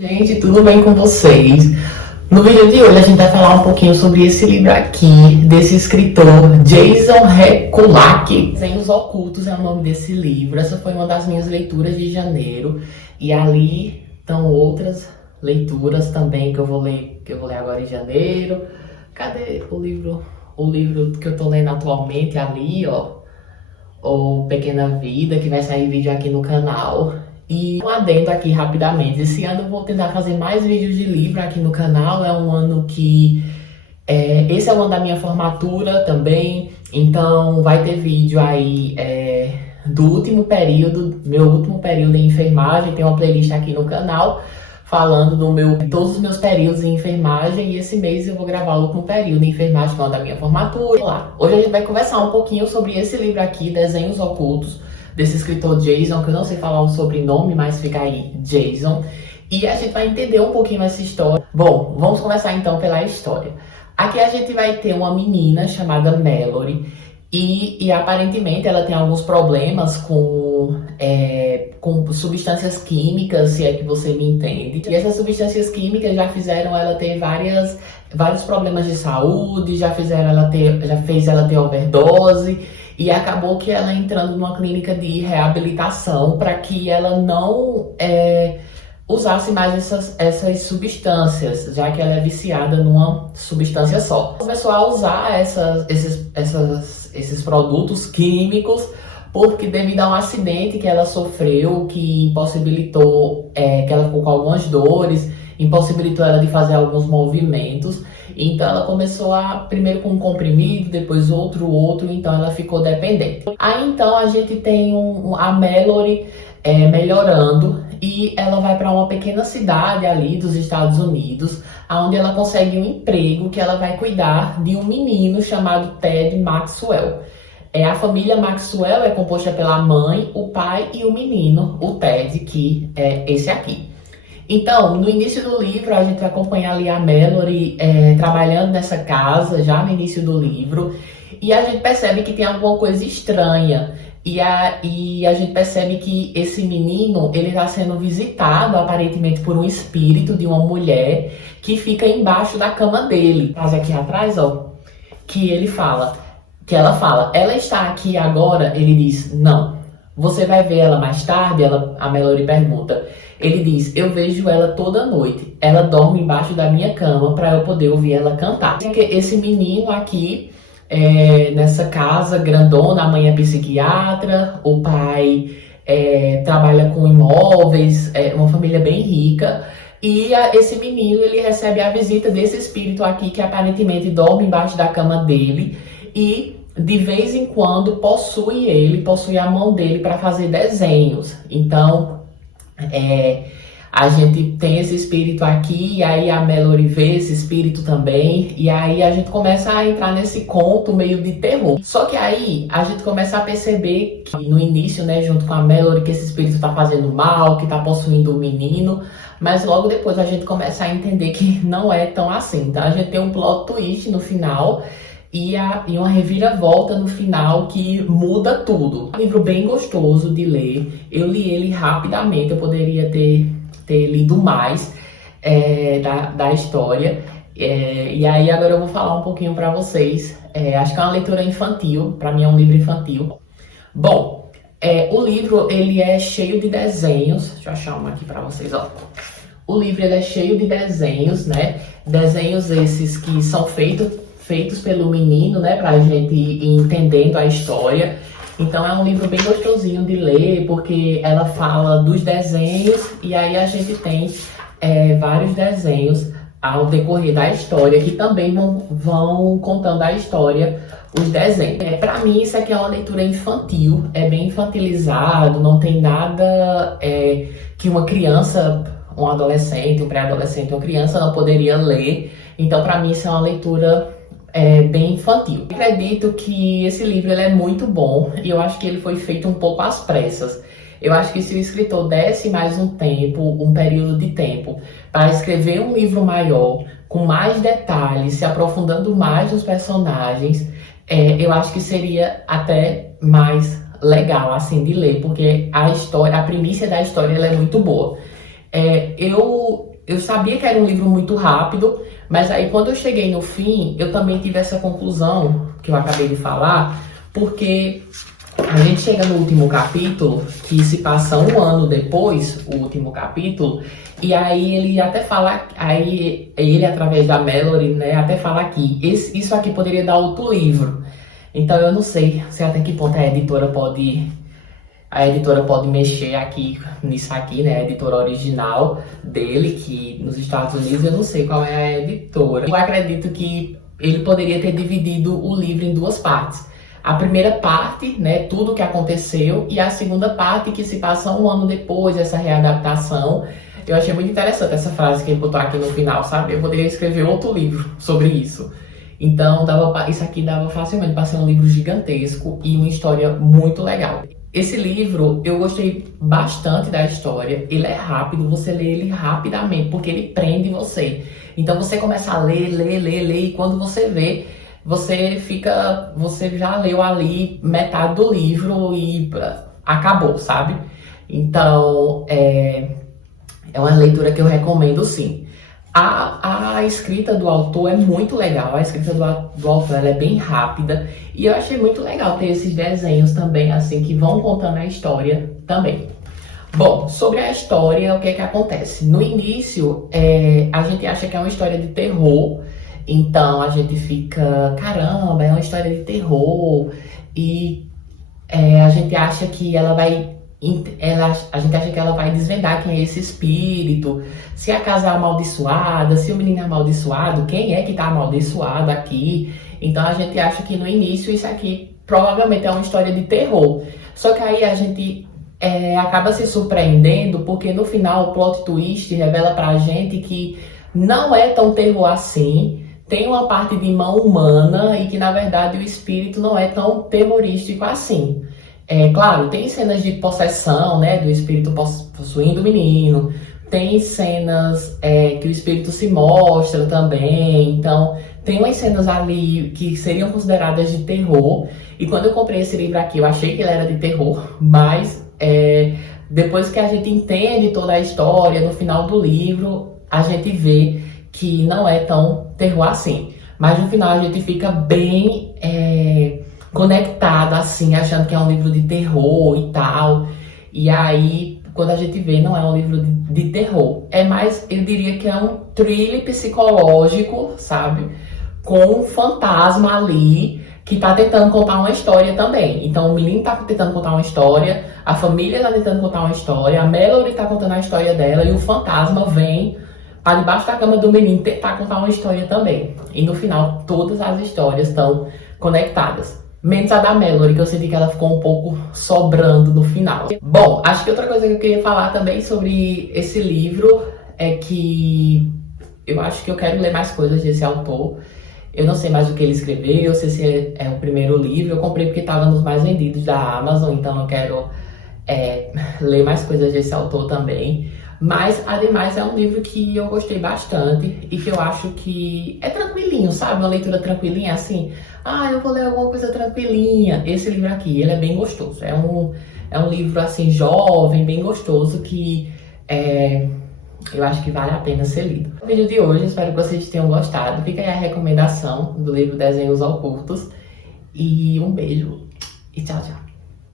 Gente, tudo bem com vocês? No vídeo de hoje a gente vai falar um pouquinho sobre esse livro aqui, desse escritor Jason Rekulak. Desenhos Ocultos é o nome desse livro. Essa foi uma das minhas leituras de janeiro. E ali estão outras leituras também que eu vou ler agora em janeiro. Cadê o livro? O livro que eu tô lendo atualmente ali, ó. O Pequena Vida, que vai sair vídeo aqui no canal. E um adendo aqui rapidamente, esse ano eu vou tentar fazer mais vídeos de livro aqui no canal. É um ano que esse é o ano da minha formatura também, então vai ter vídeo aí do último período, meu último período em enfermagem. Tem uma playlist aqui no canal falando todos os meus períodos em enfermagem, e esse mês eu vou gravar o último período em enfermagem, que é o da minha formatura. Lá. Hoje a gente vai conversar um pouquinho sobre esse livro aqui, Desenhos Ocultos, desse escritor Jason, que eu não sei falar o sobrenome, mas fica aí, Jason. E a gente vai entender um pouquinho essa história. Bom, vamos começar então pela história. Aqui a gente vai ter uma menina chamada Mallory, e aparentemente ela tem alguns problemas com substâncias químicas, se é que você me entende. E essas substâncias químicas já fizeram ela ter vários problemas de saúde, já fez ela ter overdose. E acabou que ela entrando numa clínica de reabilitação para que ela não usasse mais essas substâncias, já que ela é viciada numa substância só. Começou a usar esses produtos químicos porque devido a um acidente que ela sofreu, que impossibilitou, que ela ficou com algumas dores, impossibilitou ela de fazer alguns movimentos. Então ela começou primeiro com um comprimido, depois outro, então ela ficou dependente. Aí então a gente tem a Mallory melhorando, e ela vai para uma pequena cidade ali dos Estados Unidos, onde ela consegue um emprego que ela vai cuidar de um menino chamado Ted Maxwell. A família Maxwell é composta pela mãe, o pai e o menino, o Ted, que é esse aqui. Então, no início do livro, a gente vai acompanhar ali a Mallory trabalhando nessa casa, já no início do livro, e a gente percebe que tem alguma coisa estranha, e a gente percebe que esse menino, ele está sendo visitado, aparentemente, por um espírito de uma mulher que fica embaixo da cama dele. Mas aqui atrás, ó, que ela fala, ela está aqui agora? Ele diz, não. Você vai ver ela mais tarde? A Mallory pergunta. Ele diz, eu vejo ela toda noite. Ela dorme embaixo da minha cama para eu poder ouvir ela cantar. Esse menino aqui, nessa casa grandona, a mãe é psiquiatra, o pai trabalha com imóveis, uma família bem rica. E esse menino, ele recebe a visita desse espírito aqui, que aparentemente dorme embaixo da cama dele. E de vez em quando possui a mão dele para fazer desenhos. Então, a gente tem esse espírito aqui, e aí a Mallory vê esse espírito também, e aí a gente começa a entrar nesse conto meio de terror. Só que aí a gente começa a perceber que no início, né, junto com a Mallory, que esse espírito está fazendo mal, que está possuindo o menino, mas logo depois a gente começa a entender que não é tão assim, tá? A gente tem um plot twist no final, e uma reviravolta no final que muda tudo. Um livro bem gostoso de ler. Eu li ele rapidamente, eu poderia ter lido mais da história. E aí agora eu vou falar um pouquinho para vocês. Acho que é uma leitura infantil, para mim é um livro infantil. Bom, o livro ele é cheio de desenhos. Deixa eu achar um aqui para vocês, ó. O livro ele é cheio de desenhos, né? Desenhos esses que são feitos pelo menino, né, pra gente ir entendendo a história. Então é um livro bem gostosinho de ler, porque ela fala dos desenhos, e aí a gente tem vários desenhos ao decorrer da história, que também vão contando a história, os desenhos. Pra mim isso aqui é uma leitura infantil, é bem infantilizado, não tem nada que uma criança, um adolescente, um pré-adolescente, uma criança não poderia ler. Então pra mim isso é uma leitura bem infantil. Eu acredito que esse livro ele é muito bom, e eu acho que ele foi feito um pouco às pressas. Eu acho que se o escritor desse mais um período de tempo, para escrever um livro maior, com mais detalhes, se aprofundando mais nos personagens, eu acho que seria até mais legal assim de ler, porque a primícia da história ela é muito boa. Eu eu sabia que era um livro muito rápido, mas aí quando eu cheguei no fim, eu também tive essa conclusão que eu acabei de falar, porque a gente chega no último capítulo, que se passa um ano depois, o último capítulo, e aí ele até fala, aí ele através da Mallory, né, até fala aqui, isso aqui poderia dar outro livro. Então eu não sei se até que ponto a editora pode mexer aqui nisso aqui, né? A editora original dele, que nos Estados Unidos eu não sei qual é a editora. Eu acredito que ele poderia ter dividido o livro em duas partes. A primeira parte, né, tudo o que aconteceu, e a segunda parte que se passa um ano depois dessa readaptação. Eu achei muito interessante essa frase que ele botou aqui no final, sabe? Eu poderia escrever outro livro sobre isso. Então, isso aqui dava facilmente para ser um livro gigantesco e uma história muito legal. Esse livro, eu gostei bastante da história. Ele é rápido, você lê ele rapidamente, porque ele prende você. Então, você começa a ler, e quando você vê, você já leu ali metade do livro e acabou, sabe? Então, é uma leitura que eu recomendo sim. A escrita do autor é muito legal, a escrita do autor ela é bem rápida e eu achei muito legal ter esses desenhos também, assim, que vão contando a história também. Bom, sobre a história, o que é que acontece? No início, a gente acha que é uma história de terror, então a gente fica, caramba, é uma história de terror e a gente acha que a gente acha que ela vai desvendar quem é esse espírito, se a casa é amaldiçoada, se o menino é amaldiçoado, quem é que tá amaldiçoado aqui. Então a gente acha que no início isso aqui provavelmente é uma história de terror. Só que aí a gente acaba se surpreendendo, porque no final o plot twist revela pra gente que não é tão terror assim. Tem uma parte de mão humana e que na verdade o espírito não é tão terrorístico assim. Claro, tem cenas de possessão, né, do espírito possuindo o menino, tem cenas que o espírito se mostra também, então tem umas cenas ali que seriam consideradas de terror, e quando eu comprei esse livro aqui eu achei que ele era de terror, mas depois que a gente entende toda a história, no final do livro, a gente vê que não é tão terror assim, mas no final a gente fica bem conectado, assim, achando que é um livro de terror e tal. E aí, quando a gente vê, não é um livro de terror. É mais, eu diria que é um thriller psicológico, sabe? Com um fantasma ali que tá tentando contar uma história também. Então, o menino tá tentando contar uma história, a família tá tentando contar uma história, a Mallory tá contando a história dela e o fantasma vem para debaixo da cama do menino tentar contar uma história também. E no final, todas as histórias estão conectadas. Menos a da Mallory, que eu senti que ela ficou um pouco sobrando no final. Bom, acho que outra coisa que eu queria falar também sobre esse livro é que eu acho que eu quero ler mais coisas desse autor. Eu não sei mais o que ele escreveu, se esse é o primeiro livro. Eu comprei porque estava nos mais vendidos da Amazon, então eu quero ler mais coisas desse autor também. Mas, ademais, é um livro que eu gostei bastante e que eu acho que é tranquilinho, sabe? Uma leitura tranquilinha, assim. Eu vou ler alguma coisa tranquilinha. Esse livro aqui, ele é bem gostoso. É um livro, assim, jovem, bem gostoso, que eu acho que vale a pena ser lido. No vídeo de hoje, espero que vocês tenham gostado. Fica aí a recomendação do livro Desenhos Ocultos. E um beijo e tchau, tchau.